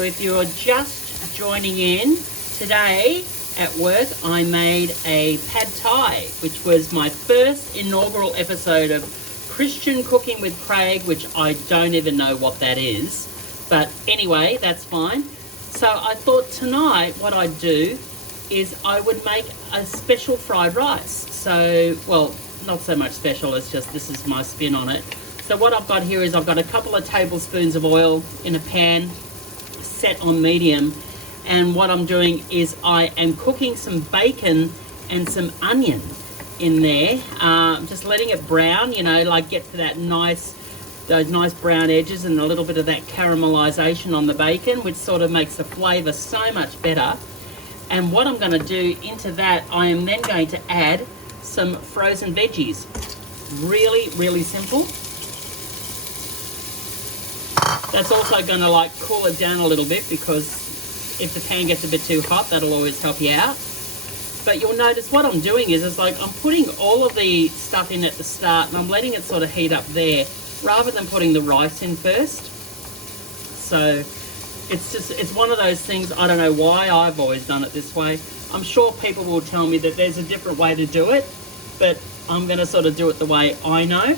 So if you're just joining in, today at work I made a pad thai, which was my first inaugural episode of Christian Cooking with Craig, which I don't even know what that is. But anyway, that's fine. So I thought tonight what I'd do is I would make a special fried rice. So, well, not so much special, it's just this is my spin on it. So what I've got here is I've got a couple of tablespoons of oil in a pan set on medium, and what I'm doing is I am cooking some bacon and some onion in there, just letting it brown, you know, like get to that those nice brown edges and a little bit of that caramelization on the bacon, which sort of makes the flavor so much better. And what I'm going to do into that, I am then going to add some frozen veggies. Really, really simple. That's also going to like cool it down a little bit, because if the pan gets a bit too hot, that'll always help you out. But you'll notice what I'm doing is like I'm putting all of the stuff in at the start and I'm letting it sort of heat up there rather than putting the rice in first. So it's one of those things, I don't know why I've always done it this way. I'm sure people will tell me that there's a different way to do it, but I'm going to sort of do it the way I know.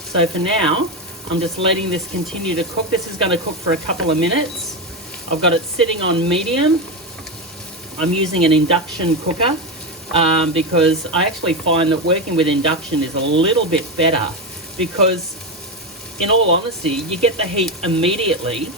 So for now, I'm just letting this continue to cook. This is going to cook for a couple of minutes. I've got it sitting on medium. I'm using an induction cooker because I actually find that working with induction is a little bit better, because in all honesty, you get the heat immediately.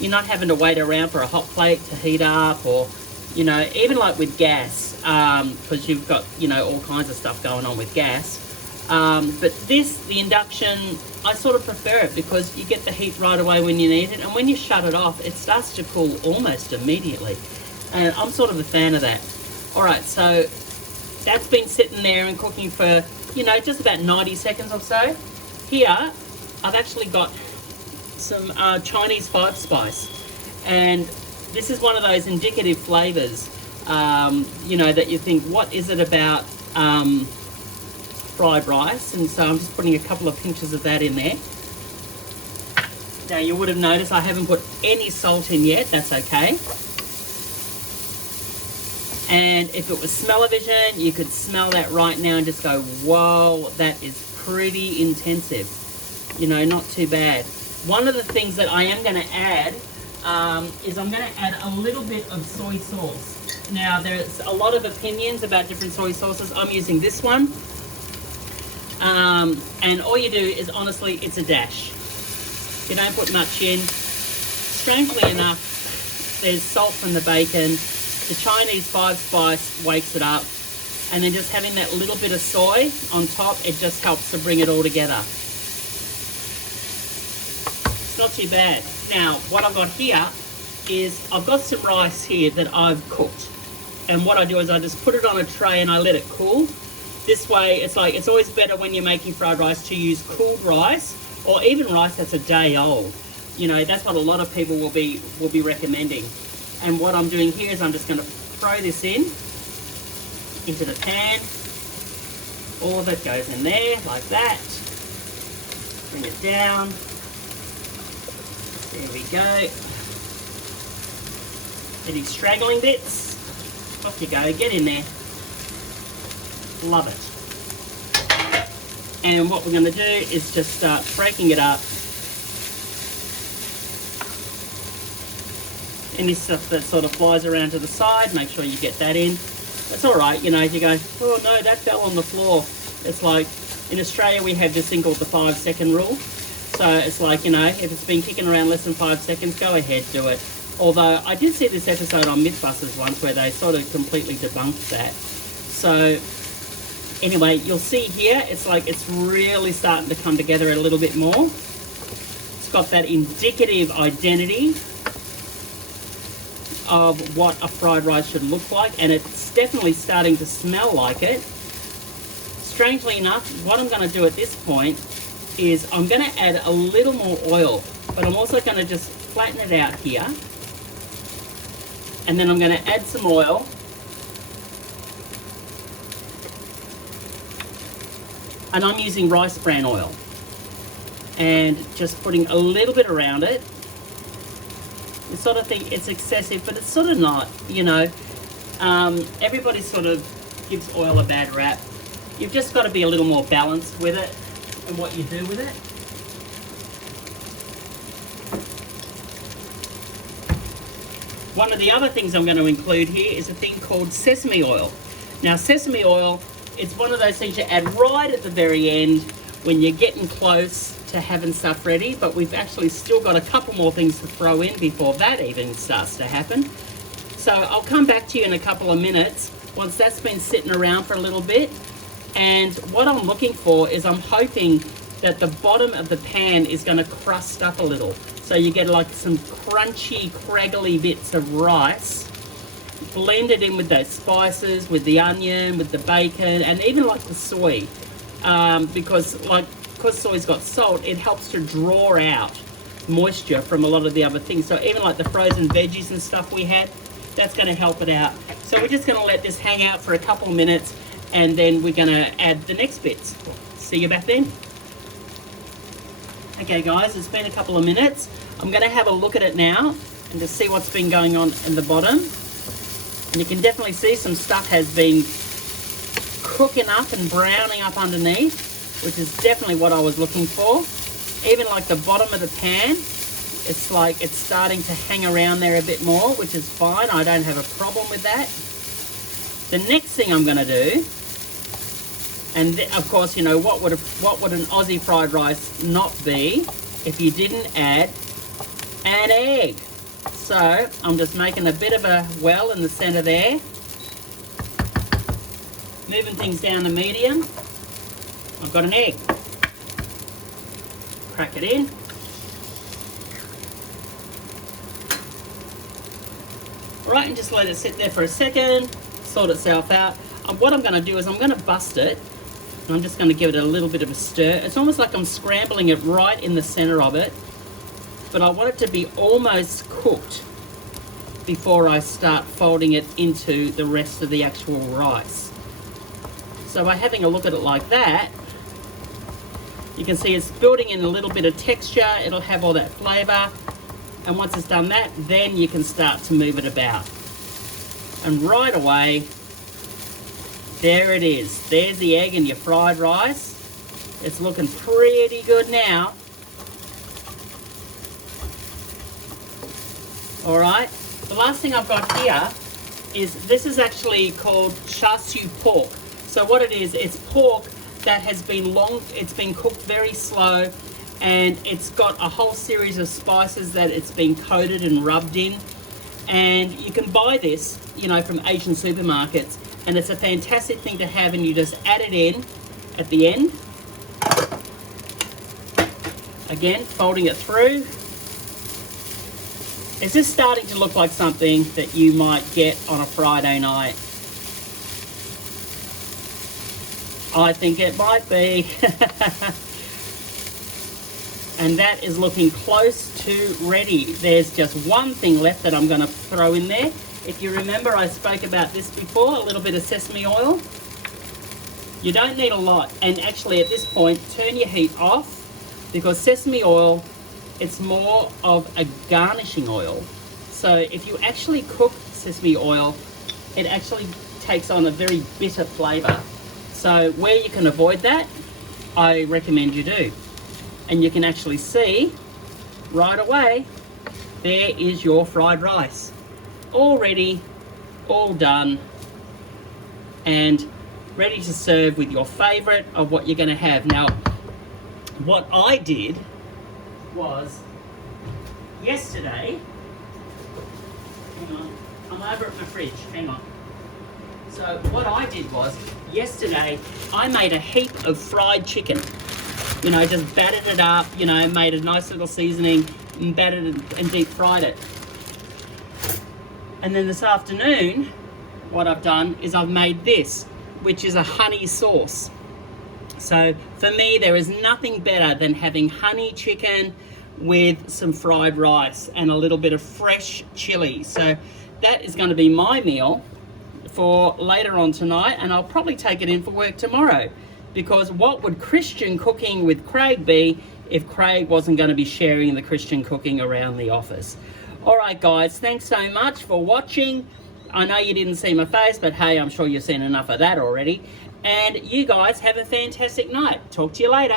You're not having to wait around for a hot plate to heat up, or, you know, even like with gas, because you've got, you know, all kinds of stuff going on with gas. But the induction, I sort of prefer it because you get the heat right away when you need it, and when you shut it off, it starts to cool almost immediately. And I'm sort of a fan of that. All right, so that's been sitting there and cooking for, you know, just about 90 seconds or so. Here, I've actually got some Chinese 5-spice. And this is one of those indicative flavors, you know, that you think, what is it about fried rice? And so I'm just putting a couple of pinches of that in there. Now, you would have noticed I haven't put any salt in yet. That's okay. And if it was smell-o-vision, you could smell that right now and just go, whoa, that is pretty intensive. You know, not too bad. One of the things that I am going to add is I'm going to add a little bit of soy sauce. Now, there's a lot of opinions about different soy sauces. I'm using this one. And all you do is, honestly, it's a dash. You don't put much in. Strangely enough, there's salt from the bacon. The Chinese 5-spice wakes it up, and then just having that little bit of soy on top, it just helps to bring it all together. It's not too bad. Now, what I've got here is I've got some rice here that I've cooked, and what I do is I just put it on a tray and I let it cool. This way, it's always better when you're making fried rice to use cooled rice, or even rice that's a day old. You know, that's what a lot of people will be recommending. And what I'm doing here is I'm just going to throw this into the pan. All of it goes in there like that. Bring it down. There we go. Any straggling bits? Off you go. Get in there. Love it. And what we're going to do is just start breaking it up. Any stuff that sort of flies around to the side, make sure you get that in. That's all right, you know, if you go, oh no, that fell on the floor. It's like, in Australia we have this thing called the 5-second rule. So it's like, you know, if it's been kicking around less than 5 seconds, go ahead, do it. Although I did see this episode on Mythbusters once where they sort of completely debunked that. So anyway, you'll see here, it's like it's really starting to come together a little bit more. It's got that indicative identity of what a fried rice should look like, and it's definitely starting to smell like it. Strangely enough, what I'm going to do at this point is I'm going to add a little more oil, but I'm also going to just flatten it out here, and then I'm going to add some oil, and I'm using rice bran oil, and just putting a little bit around it. You sort of think it's excessive, but it's sort of not, you know. Everybody sort of gives oil a bad rap. You've just got to be a little more balanced with it and what you do with it. One of the other things I'm going to include here is a thing called sesame oil. Now, sesame oil, it's one of those things you add right at the very end when you're getting close to having stuff ready, but we've actually still got a couple more things to throw in before that even starts to happen. So I'll come back to you in a couple of minutes once that's been sitting around for a little bit. And what I'm looking for is I'm hoping that the bottom of the pan is going to crust up a little. So you get like some crunchy, craggly bits of rice blended in with those spices, with the onion, with the bacon, and even like the soy. Because soy's got salt, it helps to draw out moisture from a lot of the other things. So even like the frozen veggies and stuff we had, that's going to help it out. So we're just going to let this hang out for a couple of minutes, and then we're going to add the next bits. See you back then. Okay guys, it's been a couple of minutes. I'm going to have a look at it now and to see what's been going on in the bottom. And you can definitely see some stuff has been cooking up and browning up underneath, which is definitely what I was looking for. Even like the bottom of the pan, it's like it's starting to hang around there a bit more, which is fine. I don't have a problem with that. The next thing I'm going to do, and of course, you know, what would an Aussie fried rice not be if you didn't add an egg? So I'm just making a bit of a well in the center there, moving things down to medium. I've got an egg. Crack it in. All right, and just let it sit there for a second, sort itself out. What I'm going to do is I'm going to bust it, and I'm just going to give it a little bit of a stir. It's almost like I'm scrambling it right in the center of it, but I want it to be almost cooked before I start folding it into the rest of the actual rice. So by having a look at it like that, you can see it's building in a little bit of texture. It'll have all that flavor. And once it's done that, then you can start to move it about. And right away, there it is. There's the egg and your fried rice. It's looking pretty good now. All right. The last thing I've got here is, this is actually called char siu pork. So what it is, it's pork that has been it's been cooked very slow, and it's got a whole series of spices that it's been coated and rubbed in. And you can buy this, you know, from Asian supermarkets, and it's a fantastic thing to have, and you just add it in at the end. Again, folding it through. Is this starting to look like something that you might get on a Friday night? I think it might be. And that is looking close to ready. There's just one thing left that I'm going to throw in there. If you remember, I spoke about this before, a little bit of sesame oil. You don't need a lot. And actually at this point, turn your heat off, because sesame oil, it's more of a garnishing oil. So if you actually cook sesame oil, it actually takes on a very bitter flavor. So where you can avoid that, I recommend you do. And you can actually see right away, there is your fried rice. All ready, all done, and ready to serve with your favorite of what you're gonna have. Now, what I did was yesterday, hang on, I'm over at my fridge, hang on. So what I did was, yesterday, I made a heap of fried chicken. You know, just battered it up, you know, made a nice little seasoning and battered it and deep fried it. And then this afternoon, what I've done is I've made this, which is a honey sauce. So for me, there is nothing better than having honey chicken with some fried rice and a little bit of fresh chili. So that is going to be my meal for later on tonight, and I'll probably take it in for work tomorrow. Because what would Christian cooking with Craig be if Craig wasn't going to be sharing the Christian cooking around the office? All right, guys, thanks so much for watching. I know you didn't see my face, but hey, I'm sure you've seen enough of that already. And you guys have a fantastic night. Talk to you later.